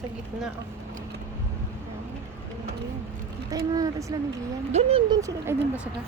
sa gitna. Hintayin mo na natin sila ni Gian. Doon sila. Ay, doon ba sila?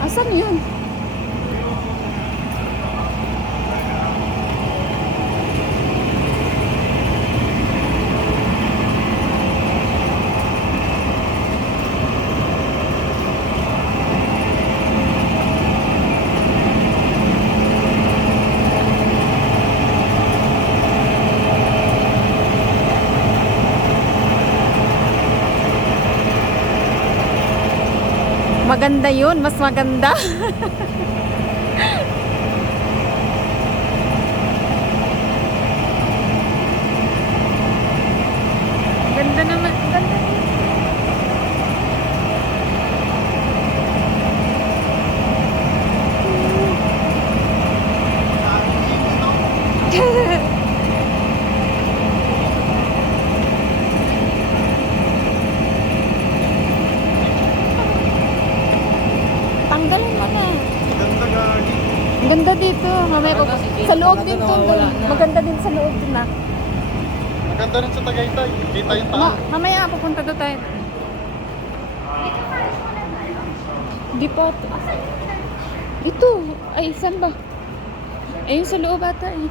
Asan yun? Maganda yun, mas maganda. Ganda naman, ganda yun. Tanggalin mo na. Ganda gagi. Ang ganda dito. Mamaya ko. Sa loob din to. Maganda din sa loob din na. Maganda rin sa Tagaytay. Kita yung taas. Mamaya pupunta doon tayo. Di po. Ito. Ay, saan ba? Ayun sa loob ata eh.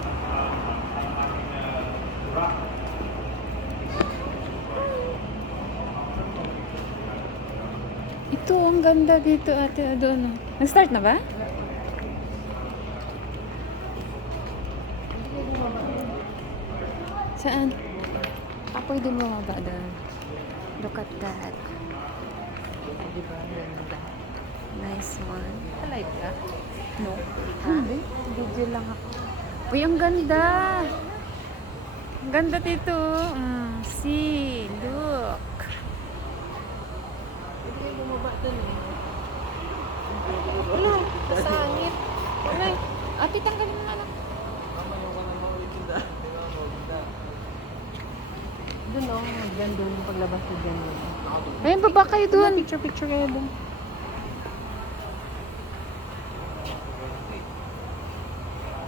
Ito, ang ganda dito ate. Doon. Nag-start na ba? Saan? Pwede bumaba doon. Look at that. Diba? Ganda. Nice one. Alive ka? No. Ha? Video lang ako. Uy, ang ganda. Ang ganda dito. See, look. Hindi kayo bumaba dun eh. Wala, kasangit. Wala. Ate, tanggalin mo na. Dun o, dyan dun, paglabas ko dyan dun. Ayun, baba kayo doon. Picture kayo dun.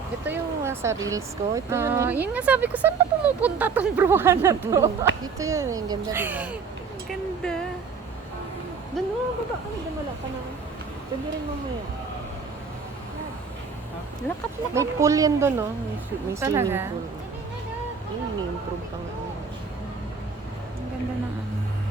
Ito yung sa reels ko. Ito yun. Yun nga sabi ko, saan pa pumupunta tong bruhan na to? Dito yun, yung ganda diba? Ganda. Dun o, baba ka na, dun wala ka na. Pwede rin mamaya. Lakat na May pool yan dun o. May Talaga? swimming pool. Yun, may improve pa nga. Ang ganda na ano.